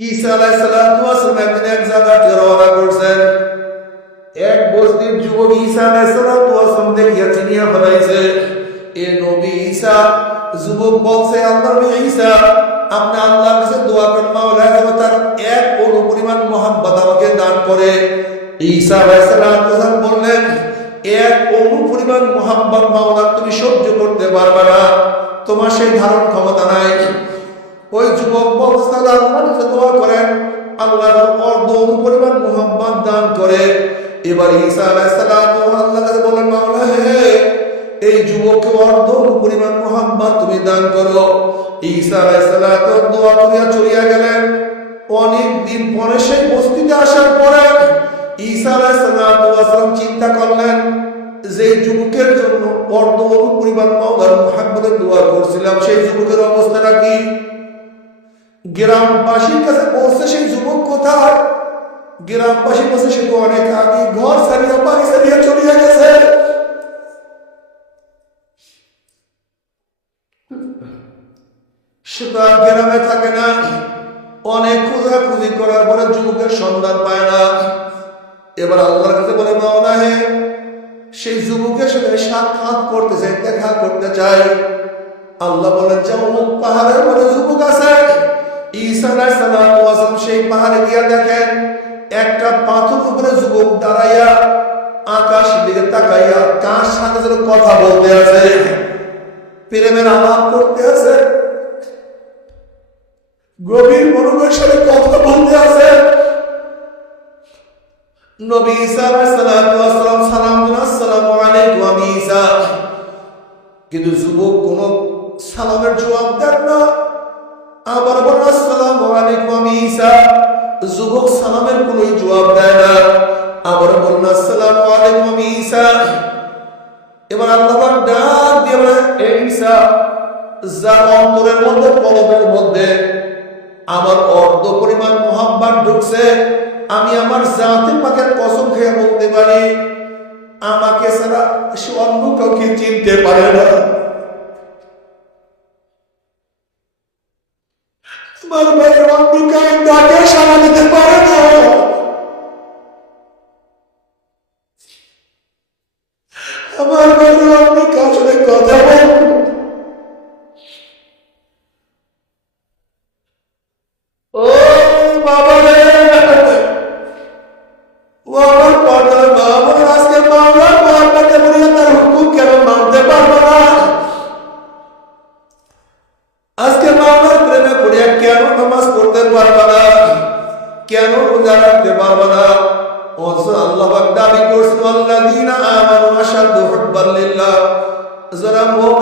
ঈসা আলাইহিস সালাতু ওয়াস সালাম একদিন এক জায়গা থেকে রওনা করছেন। এক বস্তির যুবক ঈসা আলাইহিস সালাতু ওয়াস সালাম দেখিয়া চিনিয়া ফেলাইছে এ নবী ঈসা। যুবক বলছে, আল্লাহর নবী ঈসা, আপনি আল্লাহর কাছে দোয়া করেন মাওলা যেন তার এক অণু পরিমাণ মোহাব্বত আমাকে দান করে। ঈসা আলাইহিস সালাতু ওয়াস সালাম বললেন, এক অণু পরিমাণ মোহাব্বত মাওলা তুমি সহ্য করতে পারবে না, তোমার সেই ধারণ ক্ষমতা নাই। ওই যুবক বলছে, আল্লাহর কাছে দোয়া করেন আল্লাহ অর্ধ অণু পরিমাণ মোহাব্বত দান করে। এবার ঈসা আলাইহিস সালাম আল্লাহর কাছে বলেন, মাওলা হে, এই যুবককে অর্ধ অণু পরিমাণ মোহাব্বত তুমি দান করো। ঈসা আলাইহিস সালাম দোয়া করিয়া চলিয়া গেলেন। অনেক দিন পরে সেই বস্তিতে আসার পরে ঈসা আলাইহিস সালাম চিন্তা করলেন, যে যুবকের জন্য অর্ধ অণু পরিমাণ মাওলার মোহাব্বতের দোয়া করছিলাম, সেই যুবকের অবস্থাটা কি? গ্রামবাসীর কাছে পৌঁছে সেই যুবক কোথায়? গ্রামবাসীর কাছে সে তো অনেক আগে ঘর ছাড়িয়া বাড়ি ছাড়িয়া চলিয়া গেছে। সে তো আর গ্রামে থাকে না। অনেক খোঁজাখুঁজি করার পরে যুবকের সন্ধান পায় না। এবার আল্লাহর কাছে বলে, মাওলা হে, সেই যুবকের সাথে সাক্ষাৎ করতে চাই, দেখা করতে চাই। আল্লাহ বলেন, যাও পাহাড়ের মধ্যে যুবক আছে। ঈসা আলাইহিস সালাম সেই পাহাড়ে গিয়া দেখেন একটা পাথর উপরে যুবক দাঁড়াইয়া আকাশ দিকে তাকাইয়া কার সাথে যেন কথা বলতে আছে, প্রেমের আলাপ করতে আছে, গভীর মনোযোগের সাথে কথা বলতে আছে। নবী ঈসা আলাইহিস সালাম সালাম দিলেন, আসসালামু আলাইকুম আমি ঈসা। কিন্তু যুবক কোন সালামের জবাব দেন না। আবার বলেন, আসসালামু আলাইকুম আমি ঈসা। যুবক সালামের কোনো জবাব দেয় না। আবার বলেন, আসসালামু আলাইকুম আমি ঈসা। এবার আল্লাহ ডাক দিয়ে বলেন, হে ঈসা, যার অন্তরের মধ্যে কলবের মধ্যে আমার অর্ধ পরিমাণ মোহাব্বত ঢুকছে, আমি আমার জাতে পাকের কসম খেয়ে বলতে পারি, আমাকে ছাড়া সে অন্য কাউকে চিনতে পারে না। আমার ভাইয়ের অন্য কাউ তাকে সাড়া দিতে পারে না। আমার ভাইয়ের অন্য কাউ সাথে কথা বল। ও বাবা রে, ও আমার পর্দার বাবা, আজকে মাওলার মোহাব্বতে বলে তার হুকুম কেন মানতে পারবো না? আজকে মাওলার প্রেমে পড়িয়া কেন নামাজ পড়তে পারবো না? কেন রোজা রাখতে পারবো না? আল্লাহ পাক দাবি করছেন, আল্লাযীনা আমানু আশাদ্দু হুব্বান লিল্লাহ, যারা মুমিন